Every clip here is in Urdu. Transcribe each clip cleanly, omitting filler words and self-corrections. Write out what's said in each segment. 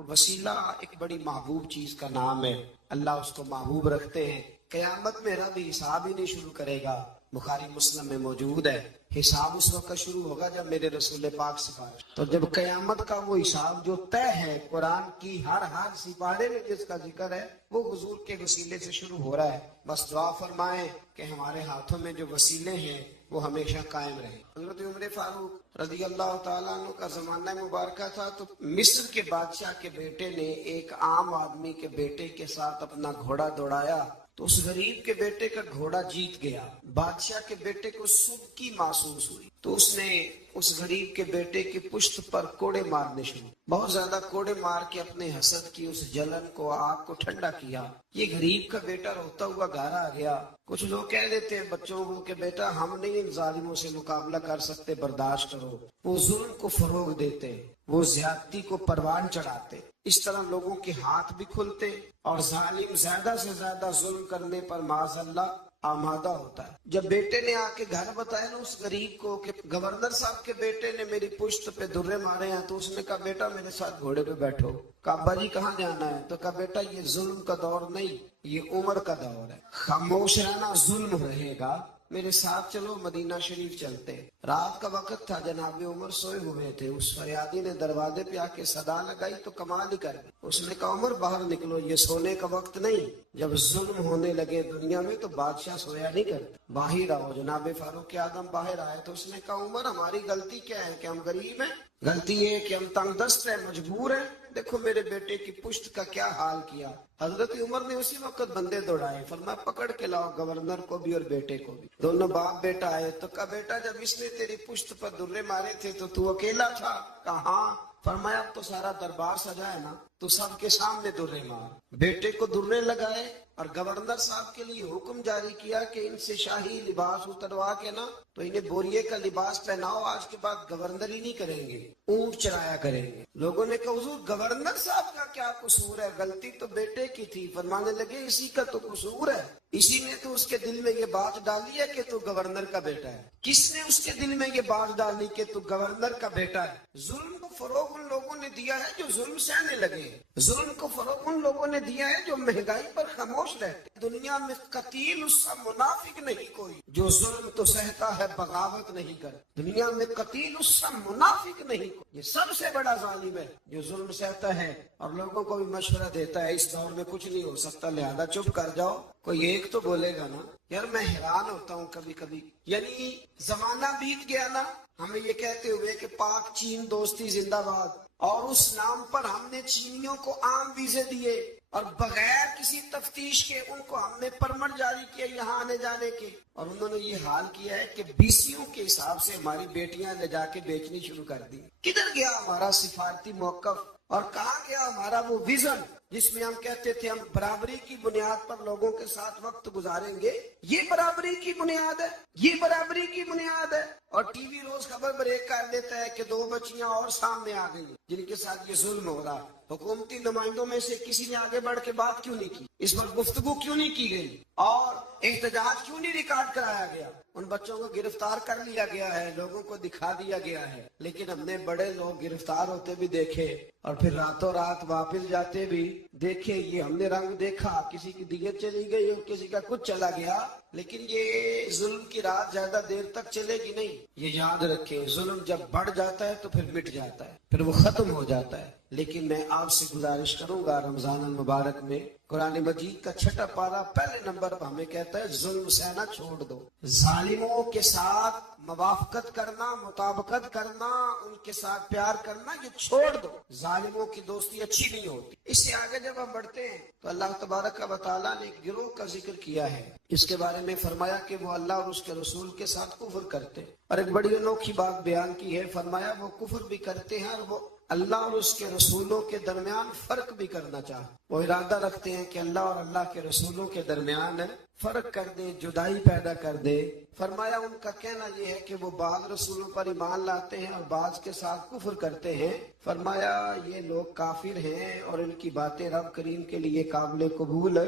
تو وسیلہ ایک بڑی محبوب چیز کا نام ہے، اللہ اس کو محبوب رکھتے ہیں۔ قیامت میں رب حساب ہی نہیں شروع کرے گا، بخاری مسلم میں موجود ہے، حساب اس وقت شروع ہوگا جب میرے رسول پاک سفارش۔ تو جب قیامت کا وہ حساب جو طے ہے، قرآن کی ہر سپارے میں جس کا ذکر ہے وہ حضور کے وسیلے سے شروع ہو رہا ہے۔ بس دعا فرمائیں کہ ہمارے ہاتھوں میں جو وسیلے ہیں وہ ہمیشہ قائم رہے۔ حضرت عمر فاروق رضی اللہ تعالیٰ عنہ کا زمانہ مبارکہ تھا، تو مصر کے بادشاہ کے بیٹے نے ایک عام آدمی کے بیٹے کے ساتھ اپنا گھوڑا دوڑایا، تو اس غریب کے بیٹے کا گھوڑا جیت گیا۔ بادشاہ کے بیٹے کو سبکی محسوس ہوئی، تو اس نے اس غریب کے بیٹے کی پشت پر کوڑے مارنے شروع، بہت زیادہ کوڑے مار کے اپنے حسد کی اس جلن کو، آگ کو ٹھنڈا کیا۔ یہ غریب کا بیٹا روتا ہوا گھر آ گیا۔ کچھ لوگ کہہ دیتے ہیں بچوں کو کہ بیٹا ہم نہیں ان ظالموں سے مقابلہ کر سکتے، برداشت کرو۔ وہ ظلم کو فروغ دیتے، وہ زیادتی کو پروان چڑھاتے۔ اس طرح لوگوں کے ہاتھ بھی کھلتے اور ظالم زیادہ سے زیادہ ظلم کرنے پر معاذ اللہ آمادہ ہوتا ہے۔ جب بیٹے نے آ کے گھر بتایا نا اس غریب کو کہ گورنر صاحب کے بیٹے نے میری پشت پہ درے مارے ہیں، تو اس نے کہا بیٹا میرے ساتھ گھوڑے پہ بیٹھو۔ کہا ابا جی کہاں جانا ہے؟ تو کہا بیٹا یہ ظلم کا دور نہیں، یہ عمر کا دور ہے، خاموش رہنا ظلم رہے گا، میرے ساتھ چلو مدینہ شریف چلتے۔ رات کا وقت تھا، جناب عمر سوئے ہوئے تھے۔ اس فریادی نے دروازے پہ آ کے صدا لگائی تو کمال ہی کر دی۔ اس نے کہا عمر باہر نکلو، یہ سونے کا وقت نہیں۔ جب ظلم ہونے لگے دنیا میں تو بادشاہ سویا نہیں کرتا، باہر آؤ۔ جناب فاروق اعظم باہر آئے تو اس نے کہا عمر ہماری غلطی کیا ہے کہ ہم غریب ہیں؟ غلطی یہ ہے کہ ہم تنگ دست ہیں، مجبور ہیں۔ دیکھو میرے بیٹے کی پشت کا کیا حال کیا۔ حضرت عمر نے اسی وقت بندے دوڑائے، فرمایا پکڑ کے لاؤ گورنر کو بھی اور بیٹے کو بھی۔ دونوں باپ بیٹا آئے تو کہا بیٹا جب اس نے تیری پشت پر درے مارے تھے تو اکیلا تھا؟ کہا ہاں۔ فرمایا اب تو سارا دربار سجا ہے نا، تو سب کے سامنے درے مار۔ بیٹے کو درے لگائے اور گورنر صاحب کے لیے حکم جاری کیا کہ ان سے شاہی لباس اتروا کے نا تو انہیں بوریے کا لباس پہناؤ، آج کے بعد گورنر ہی نہیں کریں گے، اونٹ چرایا کریں گے۔ لوگوں نے کہا حضور گورنر صاحب کا کیا قصور ہے؟ غلطی تو بیٹے کی تھی۔ فرمانے لگے اسی کا تو قصور ہے، اسی نے تو اس کے دل میں یہ بات ڈالی ہے کہ تو گورنر کا بیٹا ہے۔ کس نے اس کے دل میں یہ بات ڈالی کہ تو گورنر کا بیٹا ہے؟ ظلم کو فروغ ان لوگوں نے دیا ہے جو ظلم سہنے لگے، ظلم کو فروغ ان لوگوں نے دیا ہے جو مہنگائی پر خاموش رہتے۔ دنیا میں قتیل اس کا منافق نہیں کوئی، جو ظلم تو سہتا ہے بغاوت نہیں کرتا۔ دنیا میں قتیل اس کا منافق نہیں کوئی، یہ سب سے بڑا ظالم ہے جو ظلم سہتا ہے اور لوگوں کو بھی مشورہ دیتا ہے اس دور میں کچھ نہیں ہو سکتا لہذا چپ کر جاؤ۔ کوئی ایک تو بولے گا نا۔ یار میں حیران ہوتا ہوں کبھی کبھی، یعنی زمانہ بیت گیا نا ہمیں یہ کہتے ہوئے کہ پاک چین دوستی زندہ باد، اور اس نام پر ہم نے چینیوں کو عام ویزے دیے اور بغیر کسی تفتیش کے ان کو ہم نے پرمٹ جاری کیا یہاں آنے جانے کے، اور انہوں نے یہ حال کیا ہے کہ بیسیوں کے حساب سے ہماری بیٹیاں لے جا کے بیچنی شروع کر دی۔ کدھر گیا ہمارا سفارتی موقف اور کہاں گیا ہمارا وہ ویژن جس میں ہم کہتے تھے ہم برابری کی بنیاد پر لوگوں کے ساتھ وقت گزاریں گے؟ یہ برابری کی بنیاد ہے، یہ برابری کی بنیاد ہے۔ اور ٹی وی روز خبر بریک کر دیتا ہے کہ 2 بچیاں اور سامنے آ گئی جن کے ساتھ یہ ظلم ہو رہا۔ حکومتی نمائندوں میں سے کسی نے آگے بڑھ کے بات کیوں نہیں کی؟ اس پر گفتگو کیوں نہیں کی گئی اور احتجاج کیوں نہیں ریکارڈ کرایا گیا؟ ان بچوں کو گرفتار کر لیا گیا ہے، لوگوں کو دکھا دیا گیا ہے، لیکن ہم نے بڑے لوگ گرفتار ہوتے بھی دیکھے اور پھر راتوں رات واپس جاتے بھی دیکھے۔ یہ ہم نے رنگ دیکھا، کسی کی دیت چلی گئی اور کسی کا کچھ چلا گیا، لیکن یہ ظلم کی رات زیادہ دیر تک چلے گی نہیں۔ یہ یاد رکھیں ظلم جب بڑھ جاتا ہے تو پھر مٹ جاتا ہے، پھر وہ ختم ہو جاتا ہے۔ لیکن میں آپ سے گزارش کروں گا رمضان المبارک میں قرآن مجید کا 6واں پارہ پہلے نمبر پر ہمیں کہتا ہے ظلم سہنا چھوڑ دو، ظالموں کے ساتھ موافقت کرنا، مطابقت کرنا، ان کے ساتھ پیار کرنا یہ چھوڑ دو۔ ظالموں کی دوستی اچھی نہیں ہوتی۔ اس سے آگے جب ہم بڑھتے ہیں تو اللہ تبارک و تعالیٰ نے ایک گروہ کا ذکر کیا ہے، اس کے بارے میں فرمایا کہ وہ اللہ اور اس کے رسول کے ساتھ کفر کرتے، اور ایک بڑی انوکھی بات بیان کی ہے، فرمایا وہ کفر بھی کرتے ہیں اور وہ اللہ اور اس کے رسولوں کے درمیان فرق بھی کرنا چاہتے، وہ ارادہ رکھتے ہیں کہ اللہ اور اللہ کے رسولوں کے درمیان فرق کر دے، جدائی پیدا کر دے۔ فرمایا ان کا کہنا یہ ہے کہ وہ بعض رسولوں پر ایمان لاتے ہیں اور بعض کے ساتھ کفر کرتے ہیں۔ فرمایا یہ لوگ کافر ہیں اور ان کی باتیں رب کریم کے لیے قابل قبول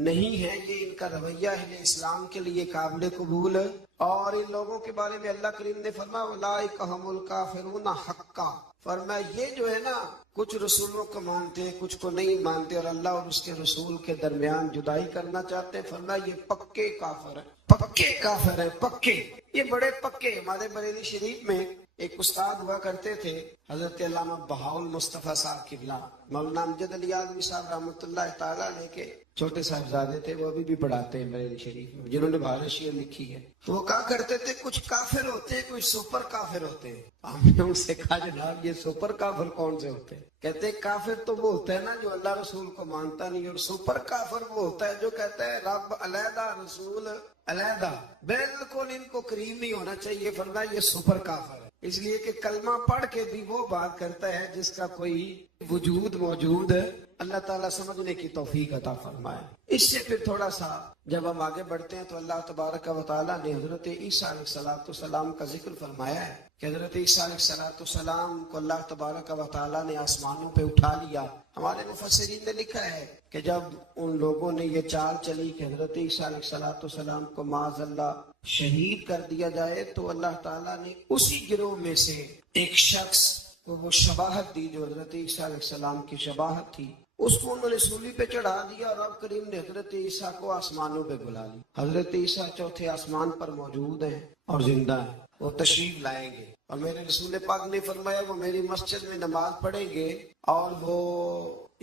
نہیں ہے، یہ ان کا رویہ ہے اسلام کے لیے قابل قبول۔ اور ان لوگوں کے بارے میں اللہ کریم نے فرمایا اولئک ھم الکافرون حقا، فرمایا یہ جو ہے نا کچھ رسولوں کو مانتے ہیں کچھ کو نہیں مانتے اور اللہ اور اس کے رسول کے درمیان جدائی کرنا چاہتے ہیں، فرمایا یہ پکے کافر ہیں، پکے کافر ہیں، پکے، یہ بڑے پکے۔ ہمارے بریلی شریف میں ایک استاد ہوا کرتے تھے حضرت علامہ بہاؤل مصطفیٰ صاحب قبلہ، مولانا امجد علی اعظمی صاحب رحمۃ اللہ تعالیٰ علیہ کے چھوٹے صاحبزادے تھے، وہ ابھی بھی پڑھاتے ہیں بریلی شریف میں، جنہوں نے بہار شیعہ لکھی ہے۔ تو وہ کہا کرتے تھے کچھ کافر ہوتے ہیں کچھ سپر کافر ہوتے ہیں۔ ہم نے ان سے کہا جناب یہ سپر کافر کون سے ہوتے ہیں؟ کہتے ہیں کافر تو وہ ہوتا ہے نا جو اللہ رسول کو مانتا نہیں، اور سپر کافر وہ ہوتا ہے جو کہتا ہے رب علیحدہ رسول علیحدہ، بالکل ان کو قریب نہیں ہونا چاہیے، فرمایا یہ سپر کافر ہے۔ اس لیے کہ کلمہ پڑھ کے بھی وہ بات کرتا ہے جس کا کوئی وجود موجود ہے۔ اللہ تعالیٰ سمجھنے کی توفیق عطا فرمائے۔ اس سے پھر تھوڑا سا جب ہم آگے بڑھتے ہیں تو اللہ تبارک و تعالیٰ نے حضرت عیسیٰ علیہ السلام کا ذکر فرمایا ہے کہ حضرت عیسیٰ علیہ السلام کو اللہ تبارک و تعالیٰ نے آسمانوں پہ اٹھا لیا۔ ہمارے مفسرین نے لکھا ہے کہ جب ان لوگوں نے یہ چال چلی کہ حضرت عیسیٰ علیہ السلام کو معاذ اللہ شہید کر دیا جائے، تو اللہ تعالیٰ نے اسی گروہ میں سے ایک شخص کو وہ شباہت دی جو حضرت عیسیٰ علیہ السلام کی شباہت تھی، اس کو انہوں نے سولی پہ چڑھا دیا، اور رب کریم نے حضرت عیسیٰ کو آسمانوں پہ بلا لی۔ حضرت عیسیٰ چوتھے آسمان پر موجود ہیں اور زندہ ہیں، وہ تشریف لائیں گے، اور میرے رسول پاک نے فرمایا وہ میری مسجد میں نماز پڑھیں گے اور وہ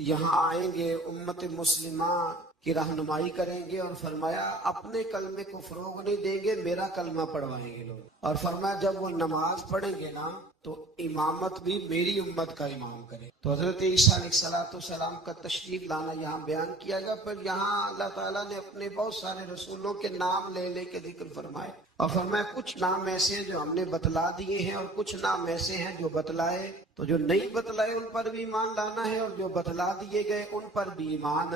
یہاں آئیں گے، امت مسلمہ کی رہنمائی کریں گے، اور فرمایا اپنے کلمے کو فروغ نہیں دیں گے، میرا کلمہ پڑھوائیں گے لوگ، اور فرمایا جب وہ نماز پڑھیں گے نا تو امامت بھی میری امت کا امام کرے۔ تو حضرت عیسیٰ علیہ السلام کا تشریف لانا یہاں بیان کیا گیا، پر یہاں اللہ تعالیٰ نے اپنے بہت سارے رسولوں کے نام لے لے کے ذکر فرمائے، اور فرمایا کچھ نام ایسے ہیں جو ہم نے بتلا دیے ہیں، اور کچھ نام ایسے ہیں جو بتلائے تو جو نہیں بتلائے ان پر بھی ایمان لانا ہے، اور جو بتلا دیے گئے ان پر بھی ایمان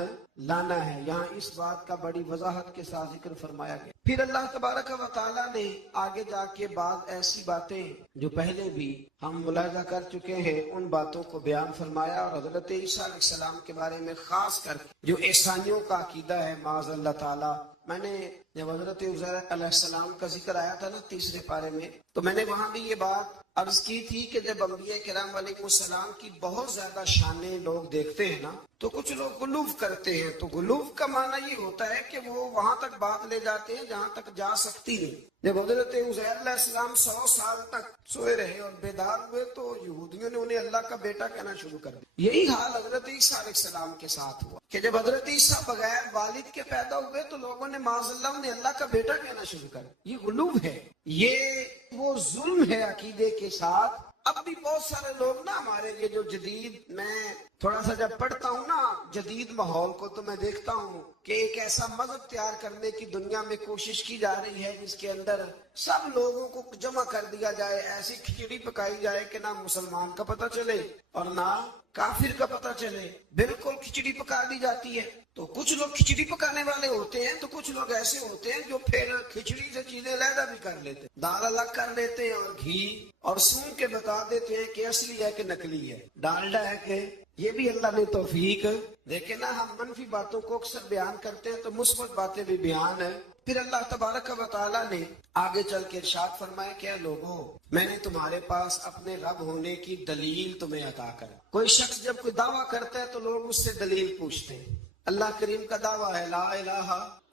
لانا ہے۔ یہاں اس بات کا بڑی وضاحت کے ساتھ ذکر فرمایا گیا۔ پھر اللہ تبارک و تعالیٰ نے آگے جا کے بعض ایسی باتیں جو پہلے بھی ہم ملاحظہ کر چکے ہیں ان باتوں کو بیان فرمایا، اور حضرت عیسیٰ علیہ السلام کے بارے میں خاص کر جو عیسائیوں کا عقیدہ ہے معاذ اللہ تعالیٰ، میں نے جب حضرت عزیر علیہ السلام کا ذکر آیا تھا نا تیسرے پارے میں، تو میں نے وہاں بھی یہ بات عرض کی تھی کہ جب انبیاء کرام علیہ السلام کی بہت زیادہ شانیں لوگ دیکھتے ہیں نا تو کچھ لوگ غلوف کرتے ہیں، تو غلوف کا معنی یہ ہوتا ہے کہ وہ وہاں تک بات لے جاتے ہیں جہاں تک جا سکتی نہیں۔ جب حضرت عزیر علیہ السلام 100 سال تک سوئے رہے اور بیدار ہوئے تو یہودیوں نے انہیں اللہ کا بیٹا کہنا شروع کر دیا۔ یہی حال حضرت عیسیٰ علیہ السلام کے ساتھ ہوا کہ جب حضرت عیسیٰ بغیر والد کے پیدا ہوئے تو لوگوں نے معاذ اللہ انہیں اللہ کا بیٹا کہنا شروع کر دیا۔ یہ غلو ہے، یہ وہ ظلم ہے عقیدے کے ساتھ۔ اب بھی بہت سارے لوگ نا ہمارے یہ جو جدید، میں تھوڑا سا جب پڑھتا ہوں نا جدید ماحول کو تو میں دیکھتا ہوں کہ ایک ایسا مذہب تیار کرنے کی دنیا میں کوشش کی جا رہی ہے جس کے اندر سب لوگوں کو جمع کر دیا جائے، ایسی کھچڑی پکائی جائے کہ نہ مسلمان کا پتہ چلے اور نہ کافر کا پتہ چلے، بالکل کھچڑی پکا دی جاتی ہے۔ تو کچھ لوگ کھچڑی پکانے والے ہوتے ہیں تو کچھ لوگ ایسے ہوتے ہیں جو پھر کھچڑی سے چیزیں علیحدہ بھی کر لیتے ہیں، دال الگ کر لیتے ہیں اور گھی اور سون کے بتا دیتے ہیں کہ اصلی ہے کہ نکلی ہے، ڈالڈا ہے کہ یہ بھی اللہ نے توفیق دیکھے نا۔ ہم منفی باتوں کو اکثر بیان کرتے ہیں تو مثبت باتیں بھی بیان ہے۔ پھر اللہ تبارک و تعالیٰ نے آگے چل کے ارشاد فرمایا کہ لوگوں میں نے تمہارے پاس اپنے رب ہونے کی دلیل تمہیں عطا کر۔ کوئی شخص جب کوئی دعویٰ کرتا ہے تو لوگ اس سے دلیل پوچھتے ہیں۔ اللہ کریم کا دعویٰ ہے لا الہ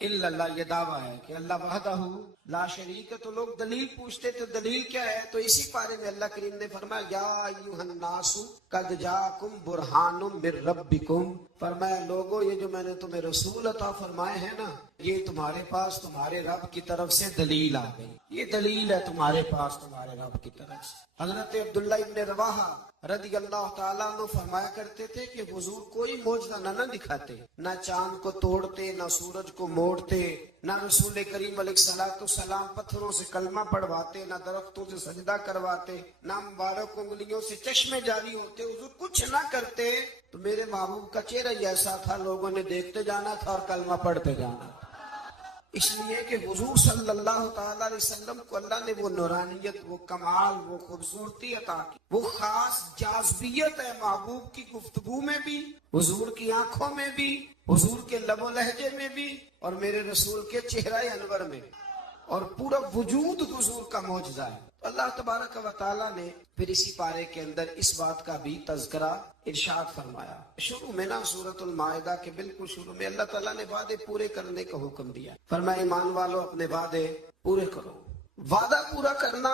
الا اللہ، یہ دعویٰ ہے کہ اللہ وحدہ لا شریک ہے، تو لوگ دلیل پوچھتے تو دلیل کیا ہے؟ تو اسی پارے میں اللہ کریم نے فرمایا یا ایھا الناس قد جاءکم برہان من ربکم، فرمایا لوگوں یہ جو میں نے تمہیں رسول عطا فرمائے ہیں نا یہ تمہارے پاس تمہارے رب کی طرف سے دلیل آ گئی، یہ دلیل ہے تمہارے پاس تمہارے رب کی طرف سے۔ حضرت عبداللہ ابن رواحہ رضی اللہ تعالیٰ عنہ فرمایا کرتے تھے کہ حضور کوئی معجزہ نہ دکھاتے، نہ چاند کو توڑتے، نہ سورج کو موڑتے، نہ رسول کریم علیہ السلام پتھروں سے کلمہ پڑھواتے، نہ درختوں سے سجدہ کرواتے، نہ مبارک انگلیوں سے چشمے جاری ہوتے، حضور کچھ نہ کرتے تو میرے محبوب کا چہرہ ہی ایسا تھا لوگوں نے دیکھتے جانا تھا اور کلمہ پڑھتے جانا تھا۔ اس لیے کہ حضور صلی اللہ تعالیٰ علیہ وسلم کو اللہ نے وہ نورانیت، وہ کمال، وہ خوبصورتی عطا کی، وہ خاص جاذبیت ہے محبوب کی گفتگو میں بھی، حضور کی آنکھوں میں بھی، حضور کے لب و لہجے میں بھی، اور میرے رسول کے چہرہ انور میں بھی، اور پورا وجود حضور کا معجزہ ہے۔ اللہ تبارک و تعالیٰ نے پھر اسی پارے کے اندر اس بات کا بھی تذکرہ ارشاد فرمایا. شروع میں نا سورۃ المائدہ کے بالکل شروع میں اللہ تعالیٰ نے وعدے پورے کرنے کا حکم دیا. فرمایا ایمان والو اپنے وعدے پورے کرو. وعدہ پورا کرنا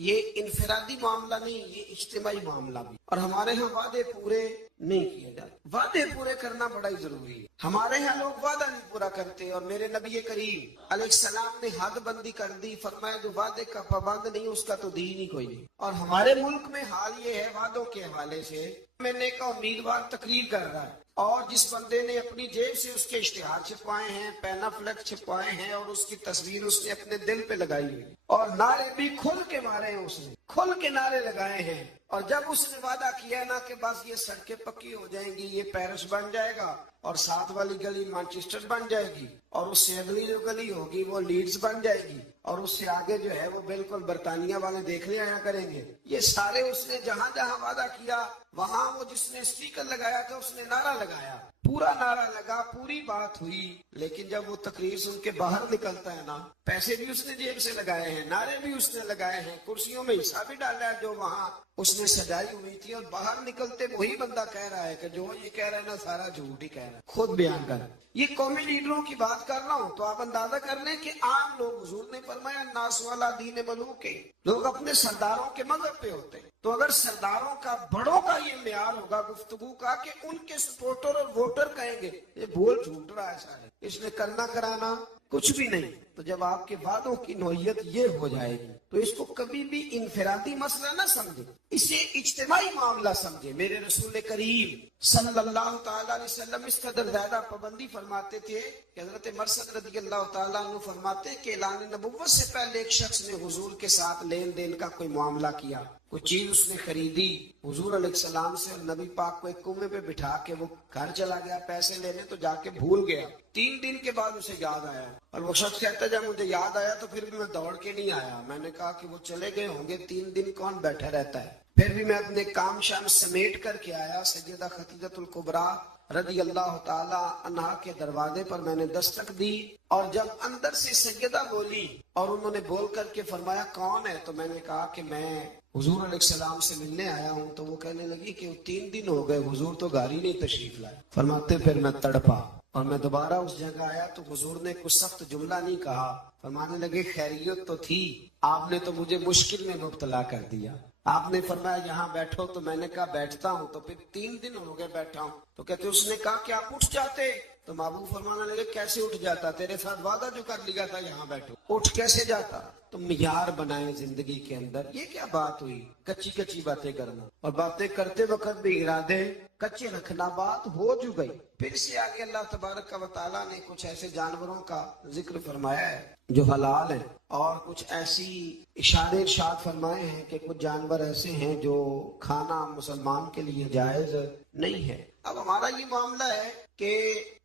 یہ انفرادی معاملہ نہیں، یہ اجتماعی معاملہ بھی. اور ہمارے ہاں وعدے پورے نہیں کیے جاتے. وعدے پورے کرنا بڑا ہی ضروری ہے. ہمارے ہاں لوگ وعدہ نہیں پورا کرتے، اور میرے نبی کریم علیہ السلام نے حد بندی کر دی. فرمایا جو وعدے کا پابند نہیں اس کا تو دین ہی کوئی نہیں. اور ہمارے ملک میں حال یہ ہے وعدوں کے حوالے سے میں نے کا امیدوار تقریر کر رہا ہے، اور جس بندے نے اپنی جیب سے اس کے اشتہار چھپوائے ہیں، پینا فلک چھپوائے ہیں، اور اس کی تصویر اس نے اپنے دل پہ لگائی ہوئی، اور نعرے بھی کھل کے مارے ہیں، اس نے کھل کے نعرے لگائے ہیں. اور جب اس نے وعدہ کیا نا کہ بس یہ سڑکیں پکی ہو جائیں گی، یہ پیرس بن جائے گا، اور ساتھ والی گلی مانچسٹر بن جائے گی، اور اس سے اگلی جو گلی ہوگی وہ لیڈز بن جائے گی، اور اس سے آگے جو ہے وہ بالکل برطانیہ والے دیکھنے آیا کریں گے. یہ سارے اس نے جہاں جہاں وعدہ کیا وہاں وہ جس نے اسپیکر لگایا تھا اس نے نعرہ لگایا، پورا نعرہ لگا، پوری بات ہوئی. لیکن جب وہ تقریر سن کے باہر نکلتا ہے نا، پیسے بھی اس نے جیب سے لگائے ہیں، نعرے بھی اس نے لگائے ہیں، کرسیوں میں حصہ بھی ڈالا ہے جو وہاں اس نے سجائی ہوئی تھی، اور باہر نکلتے وہی بندہ کہہ رہا ہے کہ جو یہ کہہ رہا ہے نا سارا جھوٹ ہی کہہ رہا ہے. خود بیان کر. یہ قومی لیڈروں کی بات کر رہا ہوں تو آپ اندازہ کر لیں کہ عام لوگ، حضور نے فرمایا ناس والا دین ملوک ہے، لوگ اپنے سرداروں کے مذہب پہ ہوتے ہیں. تو اگر سرداروں کا، بڑوں کا یہ معیار ہوگا گفتگو کا کہ ان کے سپورٹر اور ووٹر کہیں گے یہ بول جھوٹ رہا ہے سارے، اس نے کرنا کرانا کچھ بھی نہیں. تو جب آپ کے وعدوں کی نوعیت یہ ہو جائے گی تو اس کو کبھی بھی انفرادی مسئلہ نہ سمجھے، اسے اجتماعی معاملہ سمجھے. میرے رسول کریم صلی اللہ تعالیٰ علیہ وسلم اس قدر زیادہ پابندی فرماتے تھے کہ حضرت مرثد رضی اللہ تعالیٰ عنہ فرماتے کہ اعلان نبوت سے پہلے ایک شخص نے حضور کے ساتھ لین دین کا کوئی معاملہ کیا، کوئی چیز اس نے خریدی حضور علیہ السلام سے، اور نبی پاک کو ایک کنویں پہ بٹھا کے وہ گھر چلا گیا پیسے لینے، تو جا کے بھول گیا. 3 دن کے بعد اسے یاد آیا، اور وہ شخص کہتا ہے جب مجھے یاد آیا تو پھر بھی میں دوڑ کے نہیں آیا. میں نے کہا کہ وہ چلے گئے ہوں گے، 3 دن کون بیٹھا رہتا ہے. پھر بھی میں اپنے کام شام سمیٹ کر کے آیا. سیدہ خدیجہ الکبریٰ رضی اللہ تعالی عنہا کے دروازے پر میں نے دستک دی، اور جب اندر سے سیدہ بولی اور انہوں نے بول کر کے فرمایا کون ہے، تو میں نے کہا کہ میں حضور علیہ السلام سے ملنے آیا ہوں. تو وہ کہنے لگی کہ 3 دن ہو گئے حضور تو گھر ہی نہیں تشریف لائے. فرماتے پھر میں تڑپا اور میں دوبارہ اس جگہ آیا تو حضور نے کچھ سخت جملہ نہیں کہا. فرمانے لگے خیریت تو تھی، آپ نے تو مجھے مشکل میں مبتلا کر دیا. آپ نے فرمایا یہاں بیٹھو، تو میں نے کہا بیٹھتا ہوں. تو پھر 3 دن ہو گئے بیٹھا ہوں. تو کہتے اس نے کہا کہ آپ اٹھ جاتے. تو محبوب فرمانے لگے کیسے اٹھ جاتا، تیرے ساتھ وعدہ جو کر لیا تھا یہاں بیٹھو، اٹھ کیسے جاتا. تو معیار بنائیں زندگی کے اندر. یہ کیا بات ہوئی کچی کچی باتیں کرنا، اور باتیں کرتے وقت بھی ارادے کچے رکھنا، بات ہو جو گئی. پھر سے آگے اللہ تبارک و تعالیٰ نے کچھ ایسے جانوروں کا ذکر فرمایا ہے جو حلال ہیں، اور کچھ ایسی اشارے ارشاد فرمائے ہیں کہ کچھ جانور ایسے ہیں جو کھانا مسلمان کے لیے جائز نہیں ہے. اب ہمارا یہ معاملہ ہے کہ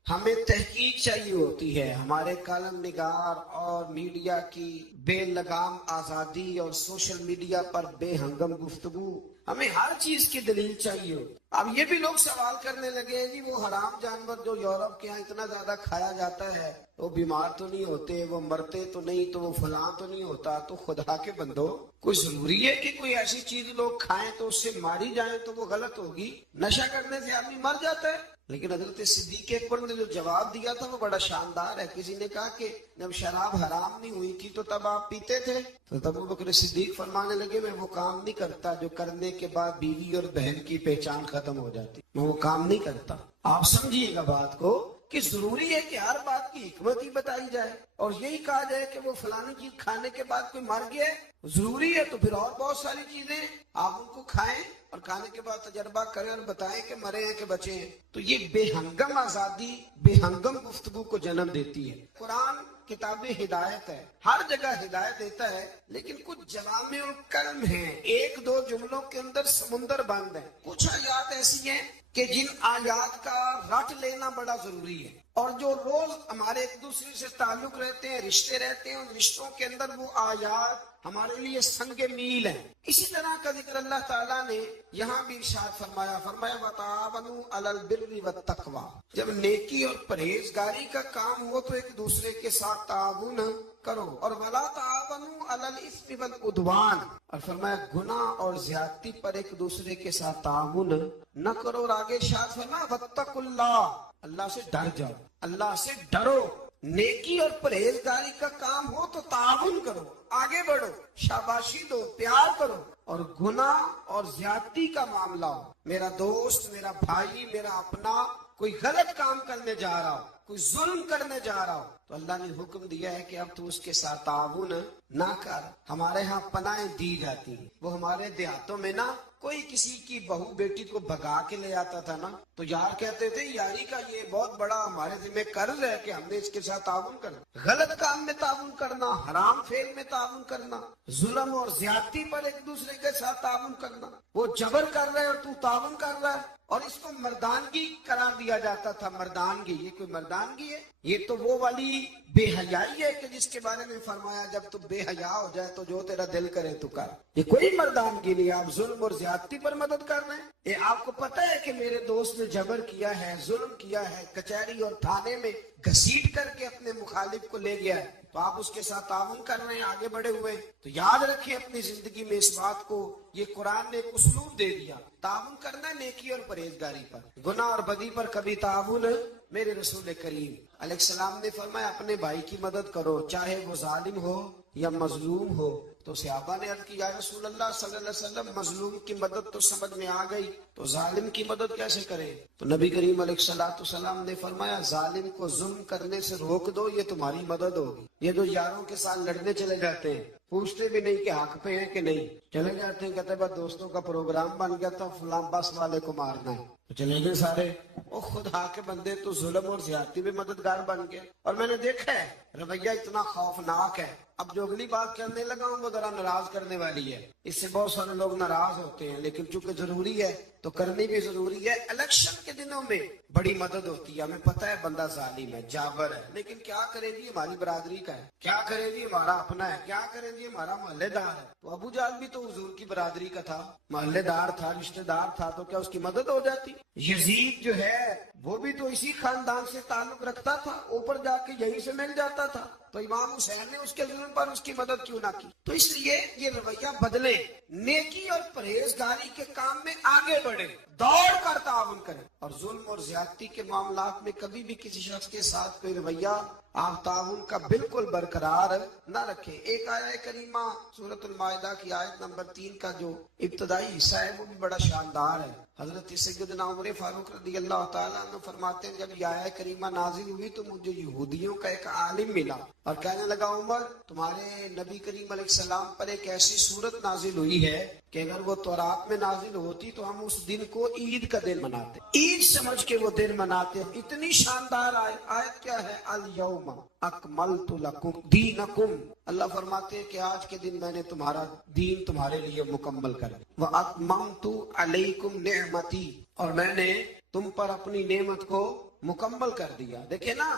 ہمیں تحقیق چاہیے ہوتی ہے. ہمارے کالم نگار اور میڈیا کی بے لگام آزادی اور سوشل میڈیا پر بے ہنگم گفتگو، ہمیں ہر چیز کی دلیل چاہیے. اب یہ بھی لوگ سوال کرنے لگے جی وہ حرام جانور جو یورپ کے ہاں اتنا زیادہ کھایا جاتا ہے وہ بیمار تو نہیں ہوتے، وہ مرتے تو نہیں، تو وہ فلاں تو نہیں ہوتا. تو خدا کے بندو کوئی ضروری ہے کہ کوئی ایسی چیز لوگ کھائیں تو اس سے ماری جائیں تو وہ غلط ہوگی؟ نشہ کرنے سے آدمی مر جاتا ہے. لیکن حضرت صدیق اکبر نے جو جواب دیا تھا وہ بڑا شاندار ہے. کسی نے کہا کہ جب شراب حرام نہیں ہوئی تھی تو تب آپ پیتے تھے؟ تو تب ابو بکر صدیق فرمانے لگے میں وہ کام نہیں کرتا جو کرنے کے بعد بیوی اور بہن کی پہچان ختم ہو جاتی، میں وہ کام نہیں کرتا. آپ سمجھیے گا بات کو کہ ضروری ہے کہ ہر بات کی حکمت ہی بتائی جائے، اور یہی کہا جائے کہ وہ فلانی چیز کھانے کے بعد کوئی مر گیا ہے ضروری ہے. تو پھر اور بہت ساری چیزیں آپ ان کو کھائیں اور کھانے کے بعد تجربہ کریں اور بتائیں کہ مرے ہیں کہ بچے ہیں. تو یہ بے ہنگم آزادی، بے ہنگم گفتگو کو جنم دیتی ہے. قرآن کتاب ہدایت ہے، ہر جگہ ہدایت دیتا ہے، لیکن کچھ جوامع الکلم ہیں، 1-2 جملوں کے اندر سمندر بند ہے. کچھ آیات ایسی ہیں کہ جن آیات کا رٹ لینا بڑا ضروری ہے. اور جو روز ہمارے ایک دوسرے سے تعلق رہتے ہیں، رشتے رہتے ہیں، ان رشتوں کے اندر وہ آیات ہمارے لیے سنگ میل ہیں۔ اسی طرح کا ذکر اللہ تعالیٰ نے یہاں بھی ارشاد فرمایا وَتَعَاوَنُوا عَلَى الْبِرِّ وَالتَّقْوَىٰ، جب نیکی اور پرہیزگاری کا کام ہو تو ایک دوسرے کے ساتھ تعاون کرو، اور وَلَا تَعَاوَنُوا عَلَى الْإِثْمِ وَالْعُدْوَانِ، اور فرمایا گناہ اور زیادتی پر ایک دوسرے کے ساتھ تعاون نہ کرو، اور آگے ارشاد فرمایا وَاتَّقُوا اللَّهَ، اللہ سے ڈر جاؤ، اللہ سے ڈرو۔ نیکی اور پرہیزگاری کا کام ہو تو تعاون کرو، آگے بڑھو، شاباشی دو، پیار کرو، اور گناہ اور زیادتی کا معاملہ ہو، میرا دوست، میرا بھائی، میرا اپنا کوئی غلط کام کرنے جا رہا ہو، کوئی ظلم کرنے جا رہا ہو، تو اللہ نے حکم دیا ہے کہ اب تو اس کے ساتھ تعاون نہ کر۔ ہمارے ہاں پناہیں دی جاتی ہیں، وہ ہمارے دیہاتوں میں نا کوئی کسی کی بہو بیٹی کو بھگا کے لے آتا تھا نا، تو یار کہتے تھے یاری کا یہ بہت بڑا ہمارے ذمہ قرض ہے کہ ہم نے اس کے ساتھ تعاون کرنا، غلط کام میں تعاون کرنا، حرام فعل میں تعاون کرنا، ظلم اور زیادتی پر ایک دوسرے کے ساتھ تعاون کرنا، وہ جبر کر رہے اور تو تعاون کر رہا ہے، اور اس کو مردانگی قرار دیا جاتا تھا۔ مردانگی، یہ کوئی مردانگی ہے؟ یہ تو وہ والی بے حیائی ہے کہ جس کے بارے میں فرمایا جب تو بے حیا ہو جائے تو جو تیرا دل کرے تو کر۔ یہ کوئی مردانگی نہیں، آپ ظلم اور زیادتی پر مدد کر رہے ہیں۔ یہ آپ کو پتہ ہے کہ میرے دوست نے جبر کیا ہے، ظلم کیا ہے، کچہری اور تھانے میں گھسیٹ کر کے اپنے مخالف کو لے گیا ہے، تو آپ اس کے ساتھ تعاون کر رہے ہیں، آگے بڑھے ہوئے۔ تو یاد رکھیں اپنی زندگی میں اس بات کو، یہ قرآن نے ایک اسلوب دے دیا، تعاون کرنا نیکی اور پرہیزگاری پر، گناہ اور بدی پر کبھی تعاون۔ میرے رسول کریم علیہ السلام نے فرمایا اپنے بھائی کی مدد کرو، چاہے وہ ظالم ہو یا مظلوم ہو۔ تو صحابہ نے عرض کی یا رسول اللہ صلی اللہ علیہ وسلم، مظلوم کی مدد تو سمجھ میں آ گئی، تو ظالم کی مدد کیسے کرے؟ تو نبی کریم علیہ السلام نے فرمایا ظالم کو ظلم کرنے سے روک دو، یہ تمہاری مدد ہوگی۔ یہ جو یاروں کے ساتھ لڑنے چلے جاتے ہیں، پوچھتے بھی نہیں کہ حق پہ ہیں کہ نہیں، چلے جاتے ہیں، کہتے بس دوستوں کا پروگرام بن گیا تو فلاں بس والے کو مارنا ہے، تو چلے گئے سارے۔ وہ خدا کے بندے تو ظلم اور زیادتی میں مددگار بن گئے۔ اور میں نے دیکھا ہے رویہ اتنا خوفناک ہے۔ اب جو اگلی بات کرنے لگا ہوں وہ ذرا ناراض کرنے والی ہے، اس سے بہت سارے لوگ ناراض ہوتے ہیں، لیکن چونکہ ضروری ہے تو کرنی بھی ضروری ہے۔ الیکشن کے دنوں میں بڑی مدد ہوتی ہے، ہمیں پتہ ہے بندہ ظالم ہے، جابر ہے، لیکن کیا کریں جی ہماری برادری کا ہے، کیا کریں جی ہمارا اپنا ہے، کیا کریں جی ہمارا محلے دار ہے۔ تو ابو جہل بھی تو حضور کی برادری کا تھا، محلے دار تھا، رشتہ دار تھا، تو کیا اس کی مدد ہو جاتی؟ یزید جو ہے وہ بھی تو اسی خاندان سے تعلق رکھتا تھا، اوپر جا کے یہیں سے مل جاتا تھا، تو امام حسین نے اس کے ظلم پر اس کی مدد کیوں نہ کی؟ تو اس لیے یہ رویہ بدلے، نیکی اور پرہیزگاری کے کام میں آگے بڑھے، دوڑ کر تعاون کریں، اور ظلم اور زیادتی کے معاملات میں کبھی بھی کسی شخص کے ساتھ کوئی رویہ آپ تعاون کا بالکل برقرار نہ رکھیں۔ ایک آیہ کریمہ سورۃ المائدہ کی آیت نمبر 3 کا جو ابتدائی حصہ ہے وہ بھی بڑا شاندار ہے۔ حضرت سیدنا عمر فاروق رضی اللہ تعالیٰ عنہ فرماتے ہیں جب یہ آیہ کریمہ نازل ہوئی تو مجھے یہودیوں کا ایک عالم ملا اور کہنے لگا عمر تمہارے نبی کریم علیہ السلام پر ایک ایسی صورت نازل ہوئی ہے کہ اگر وہ تورات میں نازل ہوتی تو ہم اس دن کو عید کا دن مناتے، عید سمجھ کے وہ دن مناتے۔ اتنی شاندار آیت کیا ہے؟ الیوم اکملت لکم دینکم، اللہ فرماتے ہیں کہ آج کے دن میں نے تمہارا دین تمہارے لیے مکمل کر دیا، واتممت علیکم نعمتی، اور میں نے تم پر اپنی نعمت کو مکمل کر دیا۔ دیکھیں نا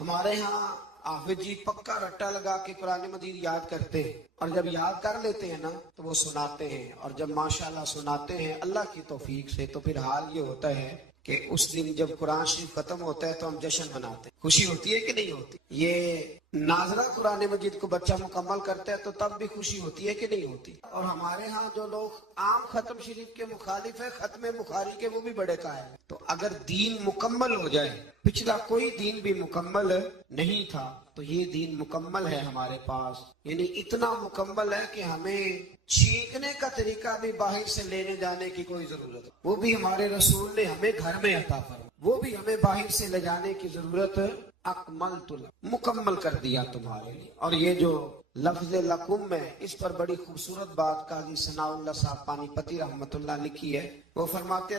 ہمارے ہاں حافظ جی پکا رٹا لگا کے قرآن مجید یاد کرتے ہیں، اور جب یاد کر لیتے ہیں نا تو وہ سناتے ہیں، اور جب ماشاءاللہ سناتے ہیں اللہ کی توفیق سے تو پھر حال یہ ہوتا ہے کہ اس دن جب قرآن شریف ختم ہوتا ہے تو ہم جشن مناتے ہیں۔ خوشی ہوتی ہے کہ نہیں ہوتی؟ یہ ناظرہ قرآن مجید کو بچہ مکمل کرتا ہے تو تب بھی خوشی ہوتی ہے کہ نہیں ہوتی؟ اور ہمارے ہاں جو لوگ عام ختم شریف کے مخالف ہے، ختم بخاری کے، وہ بھی بڑے قائل ہیں۔ تو اگر دین مکمل ہو جائے، پچھلا کوئی دین بھی مکمل نہیں تھا تو یہ دین مکمل ہے ہمارے پاس، یعنی اتنا مکمل ہے کہ ہمیں چھینکنے کا طریقہ بھی باہر سے لینے جانے کی کوئی ضرورت ہے، وہ بھی ہمارے رسول نے ہمیں گھر میں عطا فرمایا، وہ بھی ہمیں باہر سے لے جانے کی ضرورت اکملت مکمل کر دیا تمہارے لیے۔ اور یہ جو لفظ لکم ہے اس پر بڑی خوبصورت بات قاضی ثناء اللہ صاحب پانی پتی رحمت اللہ لکھی ہے، وہ فرماتے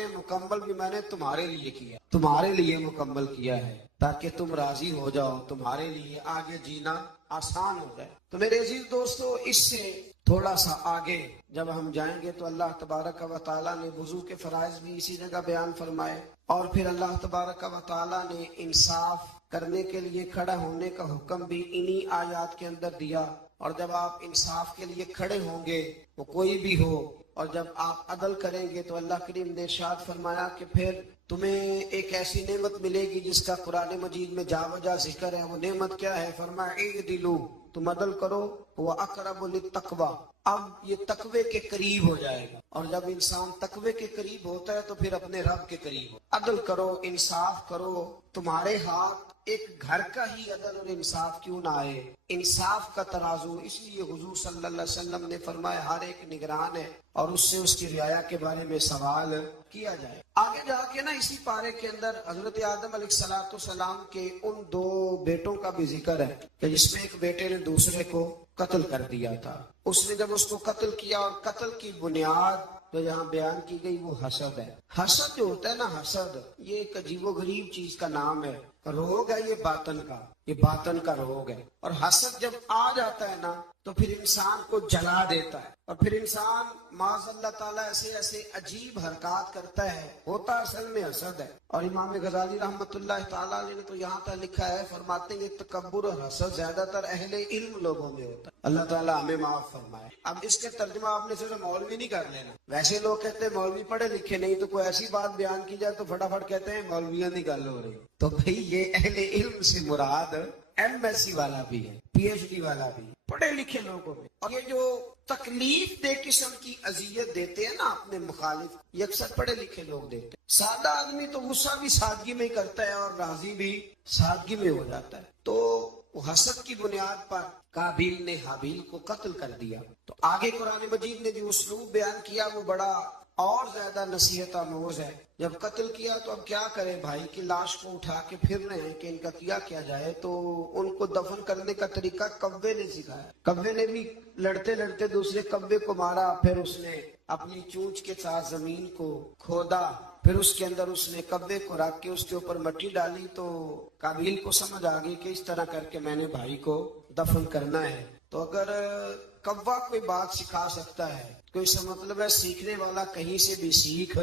ہیں مکمل بھی میں نے تمہارے لیے کیا، تمہارے لیے مکمل کیا ہے تاکہ تم راضی ہو جاؤ، تمہارے لیے آگے جینا آسان ہو جائے۔ تو میرے عزیز دوستو، اس سے تھوڑا سا آگے جب ہم جائیں گے تو اللہ تبارک و تعالیٰ نے وضو کے فرائض بھی اسی جگہ بیان فرمائے، اور پھر اللہ تبارک و تعالیٰ نے انصاف کرنے کے لیے کھڑا ہونے کا حکم بھی انہی آیات کے اندر دیا۔ اور جب آپ انصاف کے لیے کھڑے ہوں گے، وہ کوئی بھی ہو، اور جب آپ عدل کریں گے تو اللہ کریم نے ارشاد فرمایا کہ پھر تمہیں ایک ایسی نعمت ملے گی جس کا قرآن مجید میں جا بجا ذکر ہے۔ وہ نعمت کیا ہے؟ فرمایا اعدلوا، تم عدل کرو، وہ اقرب للتقوی، اب یہ تقوی کے قریب ہو جائے گا، اور جب انسان تقوی کے قریب ہوتا ہے تو پھر اپنے رب کے قریب ہو۔ عدل کرو، انصاف کرو، تمہارے ہاتھ ایک گھر کا ہی عدل اور انصاف کیوں نہ آئے، انصاف کا ترازو۔ اس لیے حضور صلی اللہ علیہ وسلم نے فرمایا ہر ایک نگران ہے اور اس سے اس کی رعایا کے بارے میں سوال کیا جائے۔ آگے جا کے نا اسی پارے کے اندر حضرت آدم علیہ السلام کے ان دو بیٹوں کا بھی ذکر ہے کہ جس میں ایک بیٹے نے دوسرے کو قتل کر دیا تھا۔ اس نے جب اس کو قتل کیا، اور قتل کی بنیاد جو یہاں بیان کی گئی وہ حسد ہے۔ حسد جو ہوتا ہے نا، حسد یہ ایک عجیب و غریب چیز کا نام ہے، روگ ہے یہ باطن کا، یہ باطن کا روگ ہے۔ اور حسد جب آ جاتا ہے نا تو پھر انسان کو جلا دیتا ہے، اور پھر انسان معاذ اللہ تعالیٰ ایسے عجیب حرکات کرتا ہے، ہوتا اصل میں حسد ہے۔ اور امام غزالی رحمت اللہ تعالیٰ علیہ نے تو یہاں تک لکھا ہے، فرماتے ہیں کہ تکبر اور حسد زیادہ تر اہل علم لوگوں میں ہوتا ہے۔ اللہ تعالیٰ ہمیں معاف فرمائے۔ اب اس کے ترجمہ آپ نے صرف مولوی نہیں کر لینا۔ ویسے لوگ کہتے ہیں مولوی پڑھے لکھے نہیں، تو کوئی ایسی بات بیان کی جائے تو فٹافٹ کہتے ہیں مولویوں کی گل ہو رہی۔ تو بھئی یہ اہل علم سے مراد ایم ایس سی والا بھی ہے، پی ایچ ڈی والا بھی ہے، پڑھے لکھے لوگوں میں۔ اور یہ جو تکلیف دہ قسم کی اذیت دیتے ہیں نا اپنے مخالف، یہ اکثر پڑھے لکھے لوگ دیتے ہیں۔ سادہ آدمی تو غصہ بھی سادگی میں کرتا ہے اور راضی بھی سادگی میں ہو جاتا ہے۔ تو وہ حسد کی بنیاد پر قابیل نے حابیل کو قتل کر دیا۔ تو آگے قرآن مجید نے جو اسلوب بیان کیا وہ بڑا اور زیادہ نصیحت آموز ہے۔ جب قتل کیا تو اب کیا کرے؟ بھائی کی لاش کو اٹھا کے پھر رہے ہیں کہ ان کا کیا جائے، تو ان کو دفن کرنے کا طریقہ کوے نے سکھایا۔ کوے نے بھی لڑتے لڑتے دوسرے کوے کو مارا، پھر اس نے اپنی چونچ کے ساتھ زمین کو کھودا، پھر اس کے اندر اس نے کوے کو رکھ کے اس کے اوپر مٹی ڈالی۔ تو قابیل کو سمجھ آ گئی کہ اس طرح کر کے میں نے بھائی کو دفن کرنا ہے۔ تو اگر کوا کوئی بات سکھا سکتا ہے، کوئی سا مطلب ہے سیکھنے والا کہیں سے بھی سیکھ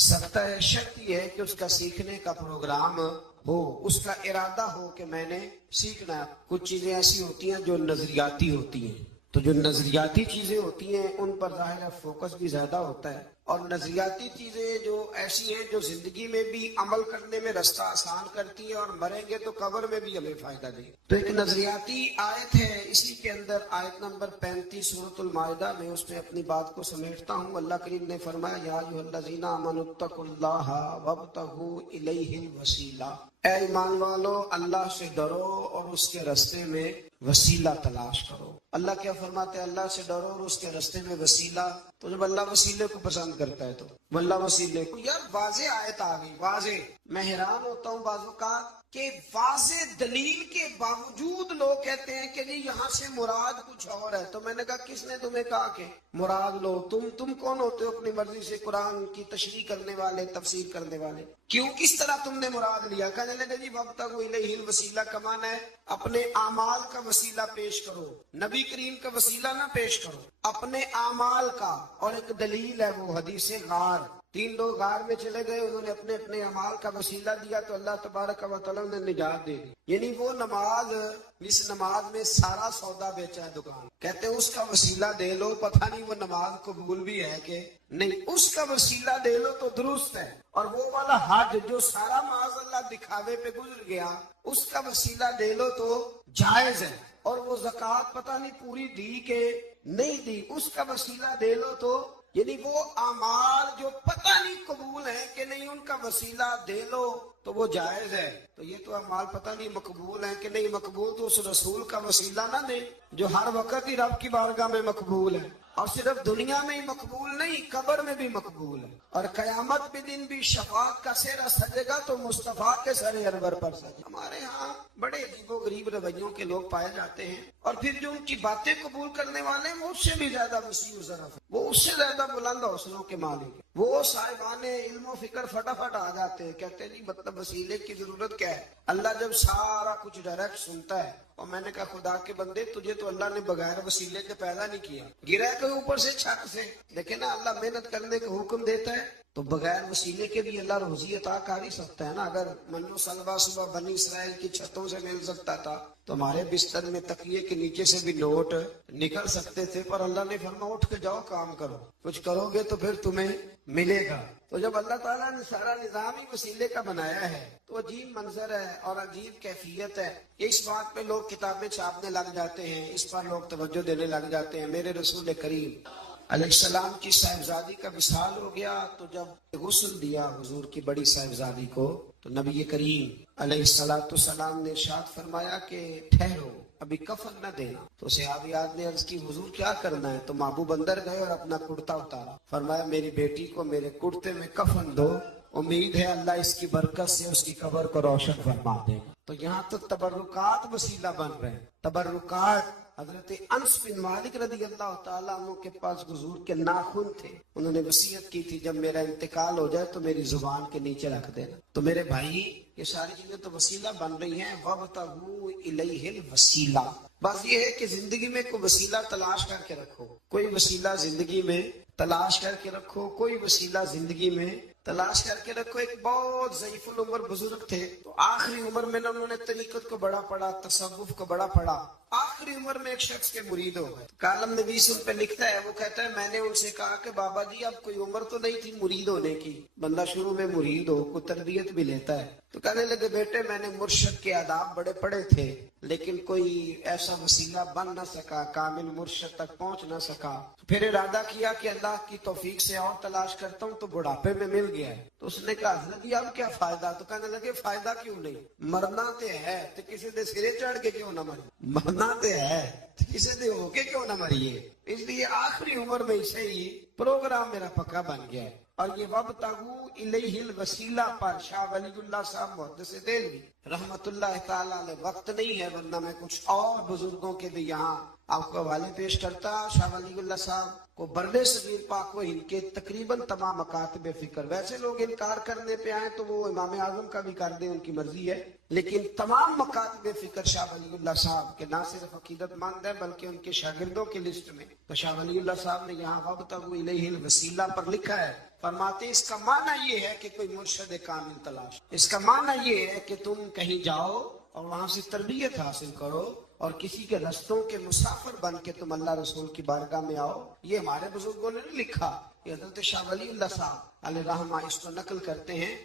سکتا ہے، شرط یہ ہے کہ اس کا سیکھنے کا پروگرام ہو، اس کا ارادہ ہو کہ میں نے سیکھنا ہے۔ کچھ چیزیں ایسی ہوتی ہیں جو نظریاتی ہوتی ہیں، تو جو نظریاتی چیزیں ہوتی ہیں ان پر ظاہر ہے فوکس بھی زیادہ ہوتا ہے، اور نظریاتی چیزیں جو ایسی ہیں جو زندگی میں بھی عمل کرنے میں رستہ آسان کرتی ہیں، اور مریں گے تو قبر میں بھی ہمیں فائدہ دے۔ تو ایک نظریاتی آیت ہے، اسی کے اندر آیت نمبر 35 سورۃ المائدہ میں، اس میں اپنی بات کو سمیٹتا ہوں۔ اللہ کریم نے فرمایا یا ایھا الذین آمنوا اتقوا اللہ وابتغوا الیہ الوسیلہ، اے ایمان والو اللہ سے ڈرو اور اس کے راستے میں وسیلہ تلاش کرو۔ اللہ کیا فرماتے ہیں؟ اللہ سے ڈرو اور اس کے راستے میں وسیلہ۔ تو جب اللہ وسیلے کو پسند کرتا ہے تو اللہ وسیلے کو، یار واضح آیت آ گئی، واضح۔ میں حیران ہوتا ہوں بعض اوقات کہ واضح دلیل کے باوجود لوگ کہتے ہیں کہ جی یہاں سے مراد کچھ اور ہے۔ تو میں نے کہا کس نے تمہیں کہا کہ مراد لو؟ تم کون ہوتے ہو اپنی مرضی سے قرآن کی تشریح کرنے والے، تفسیر کرنے والے؟ کیوں کس طرح تم نے مراد لیا؟ کہنے لگے جی وابتغوا الیہ الوسیلہ کا معنی ہے اپنے اعمال کا وسیلہ پیش کرو، نبی کریم کا وسیلہ نہ پیش کرو، اپنے اعمال کا۔ اور ایک دلیل ہے وہ حدیث غار، 3 لوگ غار میں چلے گئے، انہوں نے اپنے اپنے اعمال کا وسیلہ دیا تو اللہ تبارک و تعالیٰ نے نجات دے دی۔ یعنی وہ نماز، اس نماز میں سارا سودا بیچا ہے دکان، کہتے ہیں اس کا وسیلہ دے لو، پتہ نہیں وہ نماز قبول بھی ہے کہ نہیں، اس کا وسیلہ دے لو تو درست ہے۔ اور وہ والا حج جو سارا معاذ اللہ دکھاوے پہ گزر گیا، اس کا وسیلہ دے لو تو جائز ہے۔ اور وہ زکوٰۃ پتہ نہیں پوری دی کہ نہیں دی، اس کا وسیلہ دے لو تو، یعنی وہ اعمال جو پتہ نہیں قبول ہیں کہ نہیں، ان کا وسیلہ دے لو تو وہ جائز ہے۔ تو یہ تو اعمال پتہ نہیں مقبول ہیں کہ نہیں مقبول، تو اس رسول کا وسیلہ نہ دے جو ہر وقت ہی رب کی بارگاہ میں مقبول ہے، اور صرف دنیا میں ہی مقبول نہیں، قبر میں بھی مقبول ہے۔ اور قیامت کے دن بھی شفاعت کا سہرا سجے گا تو مصطفیٰ کے سر انور پر سجے۔ ہمارے ہاں بڑے عجیب و غریب رویوں کے لوگ پائے جاتے ہیں، اور پھر جو ان کی باتیں قبول کرنے والے ہیں وہ اس سے بھی زیادہ وسیع و ظرف ہے، وہ اس سے زیادہ بلند حوصلوں کے مالک ہیں۔ وہ صاحبان علم و فکر فٹافٹ آ جاتے ہیں، کہتے ہیں جی مطلب وسیلے کی ضرورت کیا ہے؟ اللہ جب سارا کچھ ڈائریکٹ سنتا ہے، اور میں نے کہا خدا کے بندے تجھے تو اللہ نے بغیر وسیلے کے پیدا نہیں کیا، گرا کے اوپر سے چھت سے، لیکن نا اللہ محنت کرنے کا حکم دیتا ہے تو بغیر وسیلے کے بھی اللہ روزی عطا کر ہی سکتا ہے نا۔ اگر منو سلوا صبح بنی اسرائیل کی چھتوں سے مل سکتا تھا تو ہمارے بستر میں تکیے کے نیچے سے بھی نوٹ نکل سکتے تھے، پر اللہ نے فرمایا اٹھ کے جاؤ کام کرو، کچھ کرو گے تو پھر تمہیں ملے گا۔ تو جب اللہ تعالیٰ نے سارا نظام ہی وسیلے کا بنایا ہے تو عجیب منظر ہے اور عجیب کیفیت ہے۔ اس بات پہ لوگ کتابیں چھاپنے لگ جاتے ہیں، اس پر لوگ توجہ دینے لگ جاتے ہیں۔ میرے رسول کریم علیہ السلام کی صاحبزادی کا وصال ہو گیا تو جب غسل دیا حضور کی بڑی صاحبزادی کو تو نبی کریم علیہ السلام نے ارشاد فرمایا کہ ٹھہرو، ابھی کفن نہ دینا۔ تو صحابیات نے عرض کی حضور کیا کرنا ہے؟ تو محبوب اندر گئے اور اپنا کرتا اتارا، فرمایا میری بیٹی کو میرے کرتے میں کفن دو، امید ہے اللہ اس کی برکت سے اس کی قبر کو روشن فرما دے گا۔ تو یہاں تو تبرکات وسیلہ بن رہے ہیں، تبرکات۔ حضرت انس بن مالک رضی اللہ تعالیٰ عنہ کے پاس حضور کے ناخن تھے، انہوں نے وصیت کی تھی جب میرا انتقال ہو جائے تو میری زبان کے نیچے رکھ دینا۔ تو میرے بھائی یہ ساری چیزیں تو وسیلہ بن رہی ہیں، وَابْتَغُوا إِلَيْهِ الْوَسِيلَةَ۔ بس یہ ہے کہ زندگی میں کوئی وسیلہ تلاش کر کے رکھو، کوئی وسیلہ زندگی میں تلاش کر کے رکھو، کوئی وسیلہ زندگی میں تلاش کر کے رکھو۔ ایک بہت ضعیف العمر بزرگ تھے، تو آخری عمر میں انہوں نے طریقت کو بڑا پڑھا، تصوف کو بڑا پڑھا، آخری عمر میں ایک شخص کے مرید ہو گئے۔ کالم نویس ان پہ لکھتا ہے، وہ کہتا ہے میں نے ان سے کہا کہ بابا جی اب کوئی عمر تو نہیں تھی مرید ہونے کی، بندہ شروع میں مرید ہو کوئی تربیت بھی لیتا ہے۔ تو کہنے لگے بیٹے میں نے مرشد کے آداب بڑے پڑھے تھے لیکن کوئی ایسا وسیلہ بن نہ سکا، کامل مرشد تک پہنچ نہ سکا۔ پھر ارادہ کیا کہ اللہ کی توفیق سے اور تلاش کرتا ہوں، تو بڑھاپے میں مل گیا ہے۔ تو اس نے کہا حضرت جی اب کیا فائدہ؟ تو کہنے لگے فائدہ کیوں نہیں، مرنا تے ہے تو کسی دے سرے چڑھ کے کیوں نہ مری، مرنا تے ہے تو کسی دے ہو کے کیوں نہ مریے۔ اس لیے آخری عمر میں سے ہی پروگرام میرا پکا بن گیا ہے۔ اور یہ وَابْتَغُوا إِلَيْهِ الْوَسِيلَةَ پر شاہ ولی اللہ صاحب محدث دہلوی رحمت اللہ تعالی علیہ وقت نہیں ہے، ورنہ میں کچھ اور بزرگوں کے بھی یہاں آپ کو حوالے پیش کرتا۔ شاہ ولی اللہ صاحب کو برد صغیر پاک و ہند کے تقریباً تمام مکاتب فکر، ویسے لوگ انکار کرنے پہ آئیں تو وہ امام اعظم کا بھی کر دیں، ان کی مرضی ہے، لیکن تمام مکاتب فکر شاہ ولی اللہ صاحب کے نہ صرف عقیدت مند ہے بلکہ ان کے شاگردوں کی لسٹ میں۔ تو شاہ ولی اللہ صاحب نے یہاں وَابْتَغُوا إِلَيْهِ الْوَسِيلَةَ پر لکھا ہے، فرماتے اس کا معنی یہ ہے کہ کوئی مرشد کامل تلاش، اس کا معنی یہ ہے کہ تم کہیں جاؤ اور وہاں سے تربیت حاصل کرو اور کسی کے رستوں کے مسافر بن کے تم اللہ رسول کی بارگاہ میں آؤ۔ یہ ہمارے بزرگوں نے نہیں لکھا، یہ حضرت شاہ ولی اللہ صاحب علیہ رحمہ اس کو نقل کرتے ہیں۔